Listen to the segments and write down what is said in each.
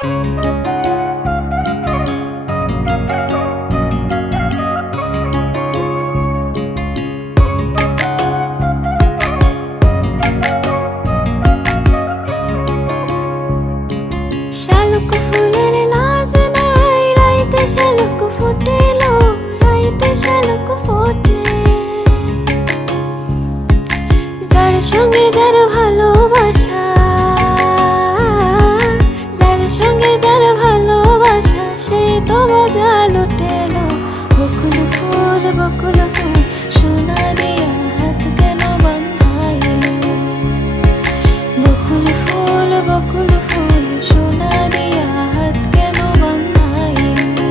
শালুক ফুলের লাজ নাই, রাইতে শালুক ফুটেলো, রাইতে শালুক ফোটে। যার সঙ্গে যার ভালোবাসা, যার সঙ্গে যার ভালোবাসা, সে তো মজা লুটেলো। বকুল ফুল সোনা দিয়া হাত কেন বান্ধাইলে? বকুল ফুল সোনা দিয়া হাত কেন বান্ধাইলে?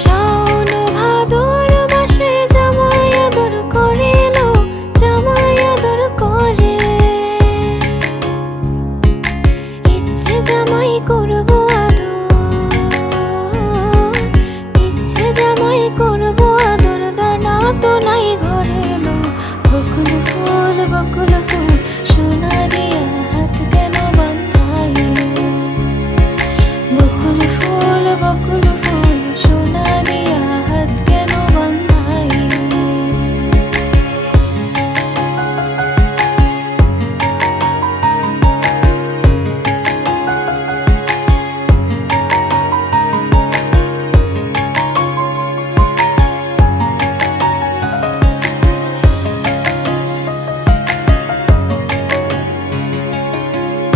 শাওন ভাদর মাসে জামাই আদর করিলো, জামাই আদর করে। ইচ্ছে জামাই করব আদর, ইচ্ছে জামাই করব আদর, দানা তো নাই ঘরে এলো। বকুল ফুল সোনা দিয়া হাত কেন বান্ধাইলে? বকুল ফুল সোনা দিয়া হাত কেন বান্ধাইলে?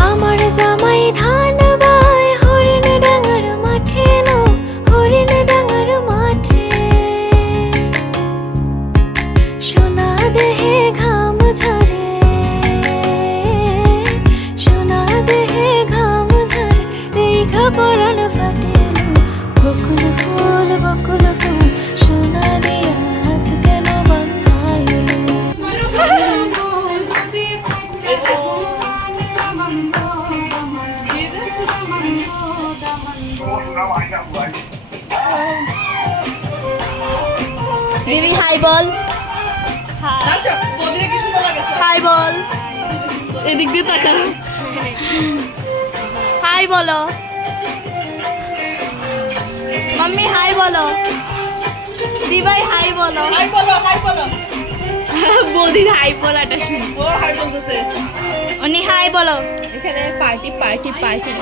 আমার জামাই ধান বায় হরিণ ডাঙার মাঠে লো, হরিণ ডাঙার মাঠে। সোনা দেহে ঘাম ঝরে, সোনা দেহে ঘাম ঝরে, দেখা পরাণ ফাটেলো। বকুল ফুল সোনা দিয়া হাত কেন বান্ধাইলে? দিদি হাই বল, হাই বল, এদিক দিয়ে তাকা, হাই বলো মাম্মি, হাই বলো দিবাই, হাই বলো, বৌদির হাই বলাটা শুনি, ও হাই বলতেছে, উনি হাই বলো। এখানে পার্টি পার্টি পার্টি,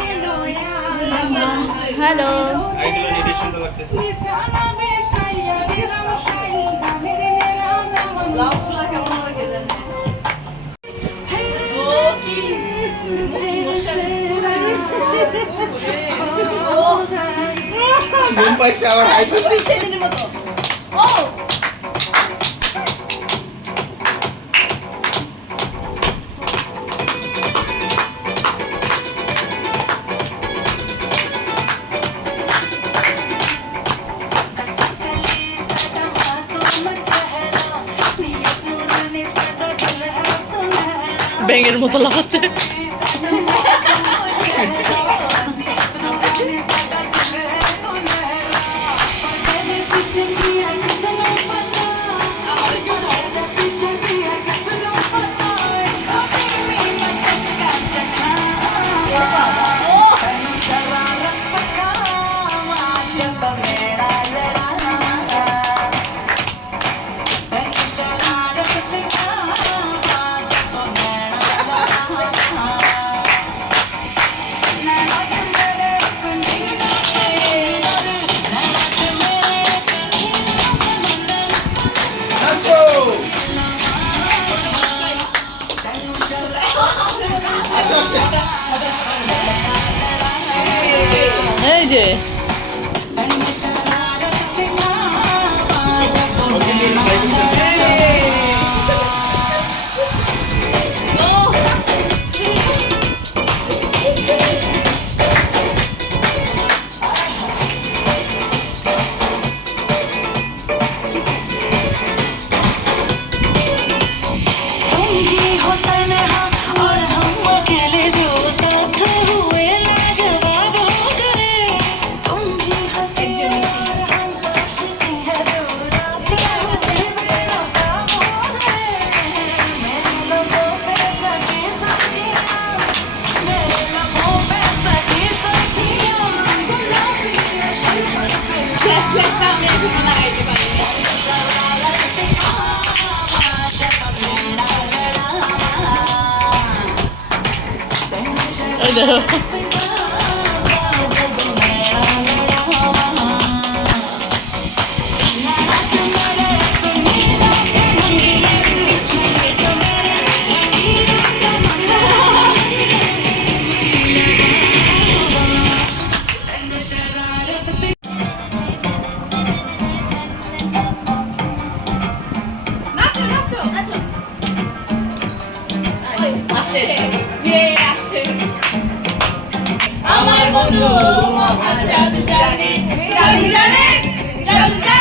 হ্যালো, আইগুলো রেডি সুন্দর লাগতেছে। ব্লাউজগুলো কেমন লাগে জানে? ও কি ঘুম পাইছে আবার হাই বলতে। সেদিনের মতো। ও ব্যাঙের মতো লাফাচ্ছে। ব্রেসলেটটা আমি এখনো লাগাইতে পারিনি। এই দেখো নাচো নাচো নাচো। আসে কে আসে আমার বন্ধু মহা জাদু জানে জাদু জানে জাদু জানে